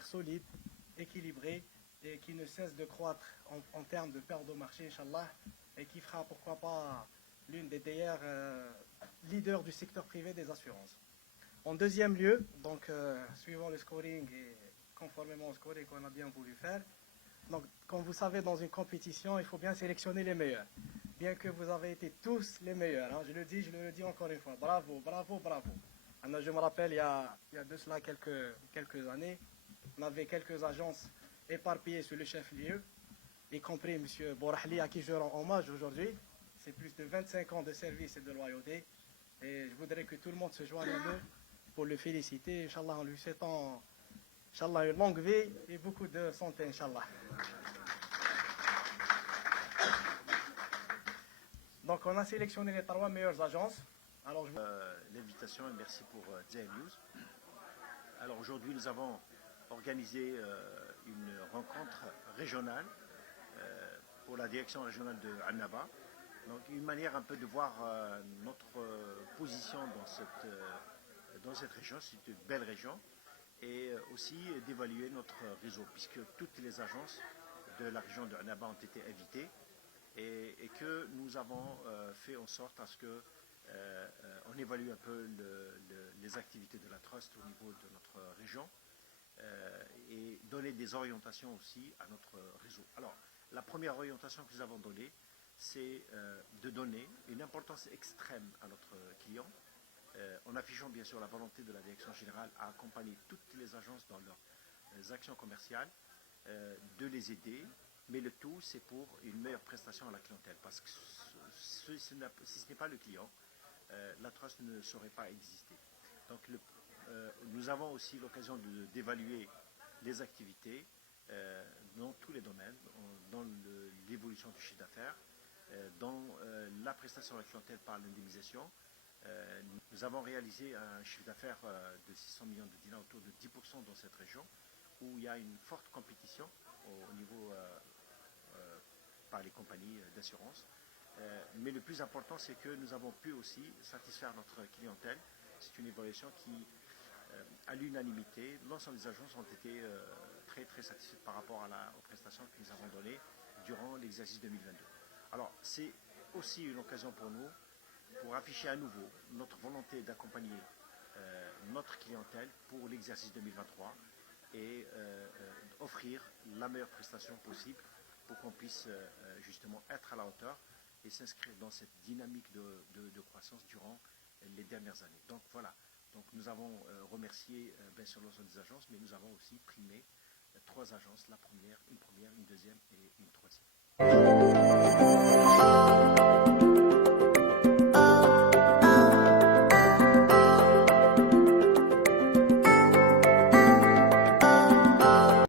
manière solide, équilibrée et qui ne cesse de croître en termes de perte de marché, Inch'Allah, et qui fera pourquoi pas l'une des meilleures leaders du secteur privé des assurances. En deuxième lieu, donc suivant le scoring et conformément au scoring qu'on a bien voulu faire, donc comme vous savez dans une compétition, il faut bien sélectionner les meilleurs. Bien que vous avez été tous les meilleurs, hein, je le dis encore une fois, bravo, bravo, bravo. Alors, je me rappelle, il y a de cela quelques années, on avait quelques agences éparpillées sur le chef-lieu, y compris M. Bourahli, à qui je rends hommage aujourd'hui. C'est plus de 25 ans de service et de loyauté. Et je voudrais que tout le monde se joigne à nous pour le féliciter. Inch'Allah, en lui souhaitant une longue vie et beaucoup de santé, Inch'Allah. Donc, on a sélectionné les 3 meilleures agences. Alors, l'invitation et merci pour Zain News. Alors aujourd'hui, nous avons organisé une rencontre régionale pour la direction régionale de Annaba. Donc une manière un peu de voir notre position dans cette région, c'est une belle région, et aussi d'évaluer notre réseau, puisque toutes les agences de la région de Annaba ont été invitées et que nous avons fait en sorte à ce que on évalue un peu les activités de la Trust au niveau de notre région et donner des orientations aussi à notre réseau. Alors, la première orientation que nous avons donnée, c'est de donner une importance extrême à notre client, en affichant bien sûr la volonté de la direction générale à accompagner toutes les agences dans leurs actions commerciales, de les aider, mais le tout c'est pour une meilleure prestation à la clientèle, parce que si ce n'est pas le client, la Trust ne saurait pas exister. Donc nous avons aussi l'occasion d'évaluer les activités dans tous les domaines, dans l'évolution du chiffre d'affaires, dans la prestation à la clientèle par l'indemnisation. Nous avons réalisé un chiffre d'affaires de 600 millions de dinars, autour de 10% dans cette région, où il y a une forte compétition au niveau par les compagnies d'assurance. Mais le plus important, c'est que nous avons pu aussi satisfaire notre clientèle. C'est une évaluation qui, à l'unanimité, l'ensemble des agences ont été très très satisfaits par rapport aux prestations que nous avons données durant l'exercice 2022. Alors, c'est aussi une occasion pour nous pour afficher à nouveau notre volonté d'accompagner notre clientèle pour l'exercice 2023 et offrir la meilleure prestation possible pour qu'on puisse justement être à la hauteur et s'inscrire dans cette dynamique de croissance durant les dernières années. Donc voilà, donc nous avons remercié bien sûr l'ensemble des agences, mais nous avons aussi primé 3 agences, une première, une deuxième et une troisième.